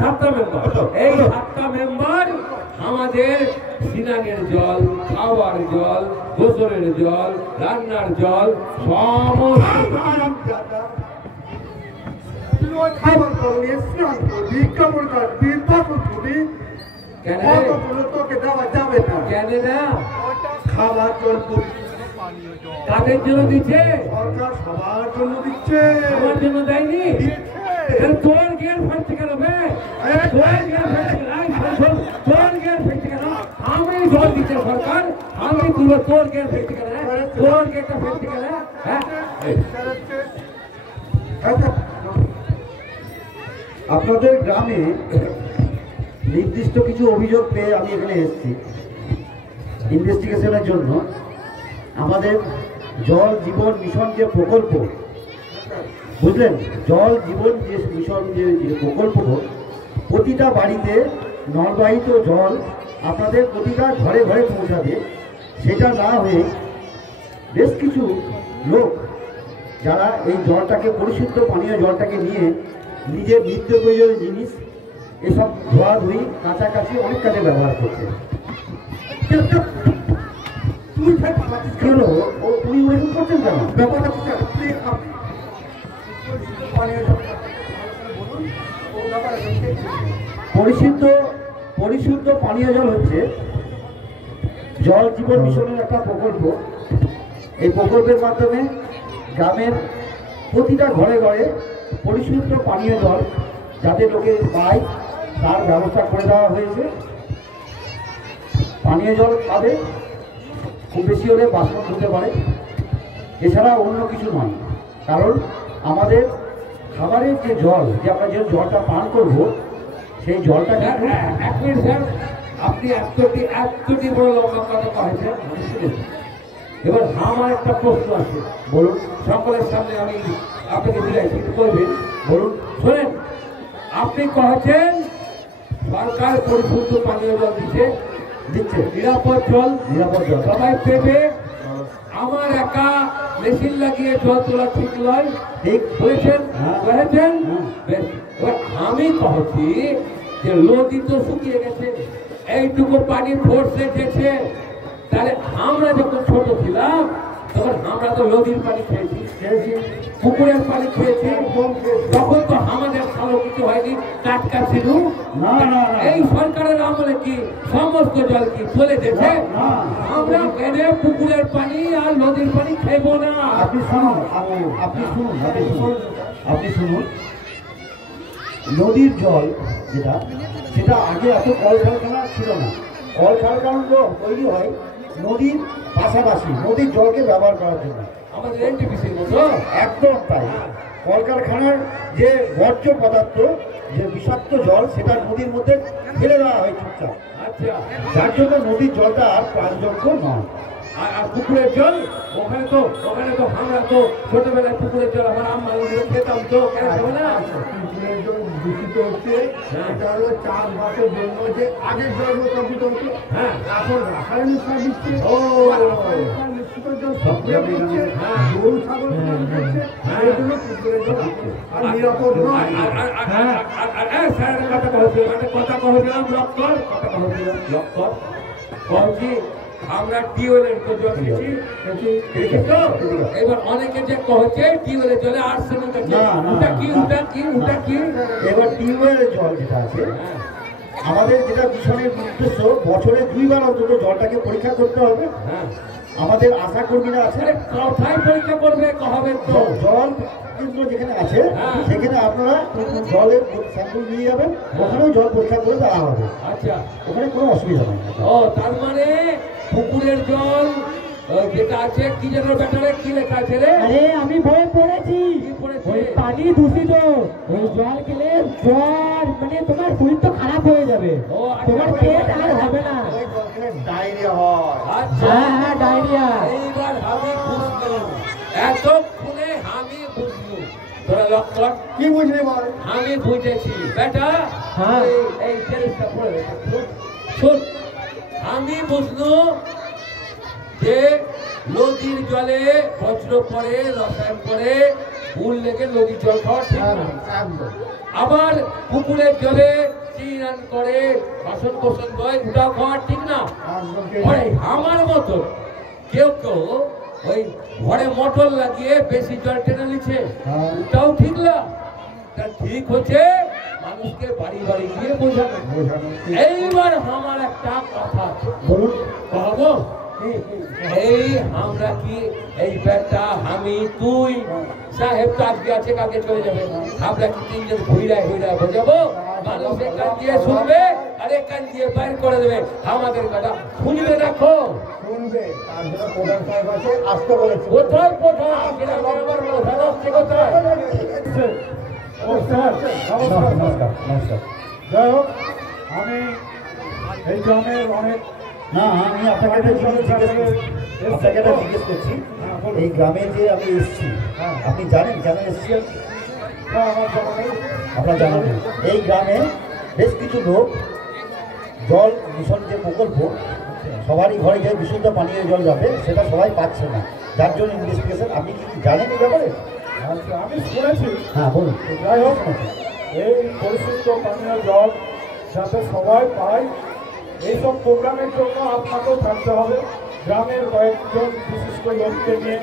7টা member. এই 7টা member আমাদের স্নানের জল, খাওয়ার জল, গোসলের জল, রান্নার জল সমস্ত খাবার করবি, স্নান করবি, কাপড় কাটবি, বাসন ধুবি, কতগুলো তোকে দেওয়া যাবে না। কেন না? খাবার জল কাদের জন্য দিচ্ছে? সরকার সবার জন্য দিচ্ছে। আমার জন্য দেয়নি? তোর জ্ঞান ফাটছে কেন? তোর জ্ঞান ফাটছে কেন? তোর জ্ঞান ফাটছে কেন? আমি জল দিচ্ছে সরকার, আমি তুলো। তোর জ্ঞান ফাটছে কেন? তোর জ্ঞানটা ফাটছে কেন? আপনাদের গ্রামে নির্দিষ্ট কিছু অভিযোগ পেয়ে আমি এখানে এসেছি ইনভেস্টিগেশনের জন্য। আমাদের জল জীবন মিশন যে প্রকল্প, বুঝলেন, জল জীবন যে মিশন যে প্রকল্প, প্রতিটা বাড়িতে নলবাহিত জল আপনাদের প্রতিটা ঘরে ঘরে পৌঁছাবে। সেটা না হয়ে বেশ কিছু লোক যারা এই জলটাকে, পরিশুদ্ধ পানীয় জলটাকে নিয়ে নিজের নিত্য প্রয়োজনীয় জিনিস, এসব ধোয়াধুয়ি, কাছাকাছি অনেক কাজে ব্যবহার করছে। কেন ও তুমি ওরকম করছেন কেন? ব্যাপারটা পরিশুদ্ধ পানীয় জল হচ্ছে জল জীবন মিশনের একটা প্রকল্প। এই প্রকল্পের মাধ্যমে গ্রামের প্রতিটা ঘরে ঘরে পরিশুদ্ধ পানীয় জল যাতে লোকে পায় তার ব্যবস্থা করে দেওয়া হয়েছে। পানীয় জল পাবে, খুব বেশি হলে বাসন ধুতে পারে, এছাড়া অন্য কিছু নয়। কারণ আমাদের খাবারের যে জল, যে আমরা যে জলটা পান করব, সেই জলটা এক মিনিট স্যার, আপনি এতটি বড় লম্বা কথা কয়েছেন, এবার আমার একটা প্রশ্ন আছে, বলুন। সকলের সামনে আমি আপনাকে দিলাইছি, করবেন, বলুন। শোনেন, আপনি কহেছেন সরকার পরিশুদ্ধ পানীয় জল দিচ্ছে, নিরাপদ জল সবাই পেবে, আমার একা মেশিন লাগিয়ে জল তোলা ঠিক নয়, ঠিক বলেছেন? বলেছেন। আমি কহছি যে নদী তো শুকিয়ে গেছে, এইটুকু পানি ফোর্সে গেছে, তাহলে আমরা যখন ছোট ছিলাম তখন আমরা তো নদীর পানি খেয়েছি, পুকুরের পানি খেয়েছি, তখন তো আমাদের ভালো কিছু হয়নি, টাটকা ছিল। এই সরকারের আমলে কি সমস্ত জল কি চলে গেছে? আমরা কেন পুকুরের পানি আর নদীর পানি খাইব না? আপনি শুনুন, আপনি শুনুন। নদীর জল যেটা, সেটা আগে এত কলকারখানা ছিল না। কলকারখানাগুলো তৈরি হয় নদীর পাশাপাশি, নদীর জলকে ব্যবহার করার জন্য। আমাদের এনটিপিসির মতো একদম তাই। কলকারখানার যে বর্জ্য পদার্থ, যে বিষাক্ত জল, সেটা নদীর মধ্যে ফেলে দেওয়া হয় চুপচাপ। আচ্ছা, যার জন্য নদীর জলটা আর প্রাণযোগ্য নয়। আর পুকুরের জল, ওখানে তো আমরা তো ছোটবেলায় পুকুরের জল আমার আম্মা খেতাম, তো কেন খাবে না? পুকুরের জল দূষিত হচ্ছে, এটা হলো চাষবাসের জন্য যে আগের জল দূষিত হচ্ছে, এখন রাসায়নিক সার দিচ্ছে, গরু ছাগল খাচ্ছে, এই জন্য পুকুরের জল আর নিরাপদ নয়। কথা কহছিলাম আমরা টিউবওয়েলের জল খেয়েছি, এবার অনেকে যে কহছে টিউবওয়েলের জলে আর্সেনিক আছে, ওটা কি? এবার টিউবওয়েলের জল যেটা আছে, আমাদের যেটা মিশনের উদ্দেশ্য, বছরে 2 বার অন্তত জলটাকে পরীক্ষা করতে হবে। আমাদের আশা কর্মীরা আছে, কোথায় পরীক্ষা করবে কবে? জল কেন্দ্র যেখানে আছে সেখানে আপনারা জলের স্যাম্পল নিয়ে যাবেন, ওখানেও জল পরীক্ষা করে দেওয়া হবে। আচ্ছা, ওখানে কোনো অসুবিধা নেই। ও তার মানে পুকুরের জল যেটা আছে, কি যেন ব্যাটারে কি লেখা আছে রে? আরে আমি বই পড়েছি, পানি দূষিত, ওই জল খেলে জ্বর, মানে তোমার শরীর তো খারাপ হয়ে যাবে, তোমার পেট আর হবে না, ডায়রিয়া হয়। হ্যাঁ ডায়রিয়া। এইবার আমি বুঝলাম, এতক্ষণে আমি বুঝলাম। তোরা লক্ষ্য কি বুঝলি বল? আমি বুঝেছি বেটা, এই চেষ্টা করে শোন, আমি বুঝলাম যে নদীর জলে বজ্র পড়ে, রসায়ন পড়ে, ফুল লেগে নদীর জল খাওয়া ঠিক না। একদম আবার পুকুরের জলে স্নান করে বাসন কোসন ধোয় ওটাও খাওয়া ঠিক না। একদম ওই আমার মতো কেউ কেউ ওই ঘরে মোটর লাগিয়ে বেশি জল টেনে নিচ্ছে, ওটাও ঠিক না। তা ঠিক হচ্ছে মানুষকে বাড়ি বাড়ি গিয়ে বোঝানো। এইবার আমার একটা কথা আছে, বলুন। কহবো এই আমরা কি এই বেটা আমি তুই সাহেব তো আজকে আছে কাকে চলে যাবে, আমরা কি তিনজন ঘুইরায় ঘুইরায় বোঝাবো? মানুষের কান দিয়ে শুনবে আরে কান দিয়ে বাইর করে দেবে, আমাদের কথা শুনবে রাখো। শুনবে তার জন্য প্রধান সাহেব আছে আসতে বলেছে। কোথায় কোথায় আমার প্রধান আসছে কোথায়? নমস্কার নমস্কার। যাই হোক আমি এই গ্রামের অনেক না আমি আপনাকে একটা জিনিস জিজ্ঞেস করছি। এই গ্রামে যে আমি এসেছি আপনি জানেন কেন এসেছি? আমার জানা নেই। আপনার জানা নেই। এই গ্রামে বেশ কিছু লোক জল মিশন যে প্রকল্প সবারই ঘরে যে বিশুদ্ধ পানীয় জল যাবে সেটা সবাই পাচ্ছে না, যার জন্য ইনভেস্টিগেশন। আপনি কি জানেন এই ব্যাপারে? আচ্ছা আমি শুনেছি। হ্যাঁ বলুন। যাই হোক এই পরিশুদ্ধ পানীয় জল যাতে সবাই পায় এইসব প্রোগ্রামের জন্য আপনাকেও থাকতে হবে। গ্রামের কয়েকজন বিশিষ্ট লোককে নিয়ে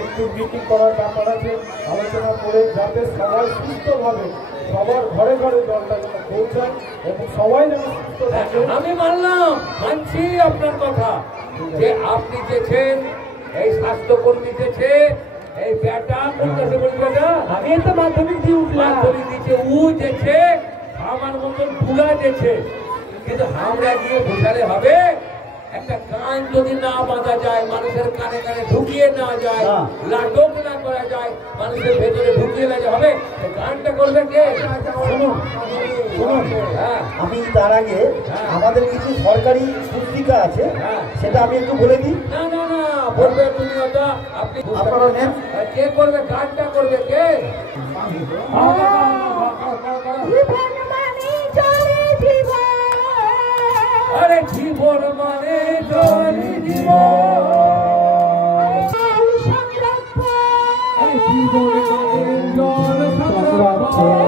একটু মিটিং করার ব্যাপার আছে, আলোচনা করে যাতে সবাই সুস্থভাবে সবার ঘরে ঘরে জলটা যেন পৌঁছায় এবং সবাই যেন সুস্থ থাকে। আমি মানছি আপনার কথা যে আপনি যেছেন এই স্বাস্থ্যকর্মী যেছে এই বেটা কোন কাছে বলবে না, আমি তো মাধ্যমিক দিয়ে উঠলাম। মাধ্যমিক দিচ্ছে ও যেছে আমার মতন ভুলা যেছে, কিন্তু আমরা গিয়ে বোঝালে হবে। একটা কান যদি না বাঁধা যায়, মানুষের কানে কানে ঢুকিয়ে না যায়, লাটক না করা যায়, মানুষের ভেতরে ঢুকিয়ে না যায় হবে, গানটা করবে কে? শুনুন শুনুন, হ্যাঁ আমি তার আগে আমাদের কিছু সরকারি পুস্তিকা আছে সেটা আমি একটু বলে দিই। না না না বলবে তুমি ওটা আপনি আপনারা নেন। কে করবে? গানটা করবে কে? আরে জীবন মানে জলি জীবন, আরে জীবন মানে জল সংরক্ষণ।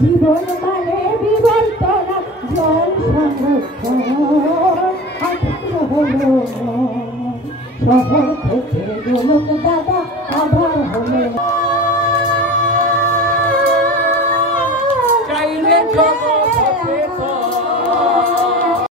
জীবন মানে বিবর্তনা জল সংরক্ষণ হলো শহর থেকে গোলক দাদা আবার হলো চাইলে জগৎ